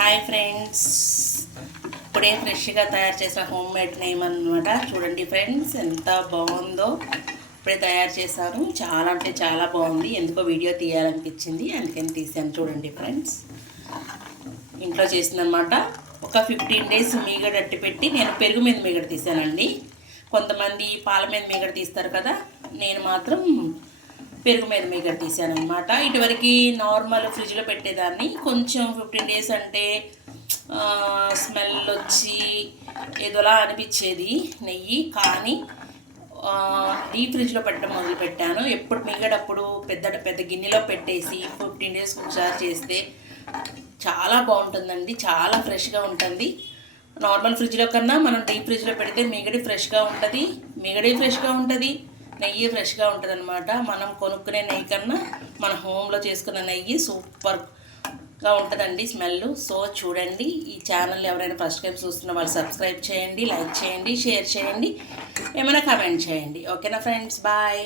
Hi friends, ఇప్పుడే ఫ్రెష్గా తయారు చేసిన హోమ్ మేడ్ నెయ్యి అన్నమాట. చూడండి ఫ్రెండ్స్, ఎంత బాగుందో. ఇప్పుడే తయారు చేశాను. చాలా అంటే చాలా బాగుంది. ఎందుకో వీడియో తీయాలనిపించింది, అందుకని తీసాను. చూడండి ఫ్రెండ్స్, ఇంట్లో చేసిందనమాట. ఒక 15 days మీగడ అట్టి పెట్టి నేను పెరుగు మీద మీగడ తీసానండి. కొంతమంది పాల మీద మీగడ తీస్తారు కదా, నేను మాత్రం పెరుగు మీద మీగడ తీసాను అనమాట. ఇటువరకు నార్మల్ ఫ్రిడ్జ్లో పెట్టేదాన్ని. కొంచెం 15 days అంటే స్మెల్ వచ్చి ఏదోలా అనిపించేది నెయ్యి. కానీ డీప్ ఫ్రిడ్జ్లో పెట్టడం మొదలుపెట్టాను. ఎప్పుడు మిగడప్పుడు పెద్ద గిన్నెలో పెట్టేసి 15 days ఒకసారి చేస్తే చాలా బాగుంటుందండి. చాలా ఫ్రెష్గా ఉంటుంది. నార్మల్ ఫ్రిడ్జ్లో కన్నా మనం డీప్ ఫ్రిడ్జ్లో పెడితే మిగడి ఫ్రెష్గా ఉంటుంది, నెయ్యి ఫ్రెష్గా ఉంటుంది అనమాట. మనం కొనుక్కునే నెయ్యి కన్నా మన హోమ్లో చేసుకున్న నెయ్యి సూపర్గా ఉంటుందండి స్మెల్. సో చూడండి, ఈ ఛానల్ ఎవరైనా ఫస్ట్ టైం చూస్తున్న వాళ్ళు సబ్స్క్రైబ్ చేయండి, లైక్ చేయండి, షేర్ చేయండి, ఏమైనా కామెంట్ చేయండి. ఓకేనా ఫ్రెండ్స్, బాయ్.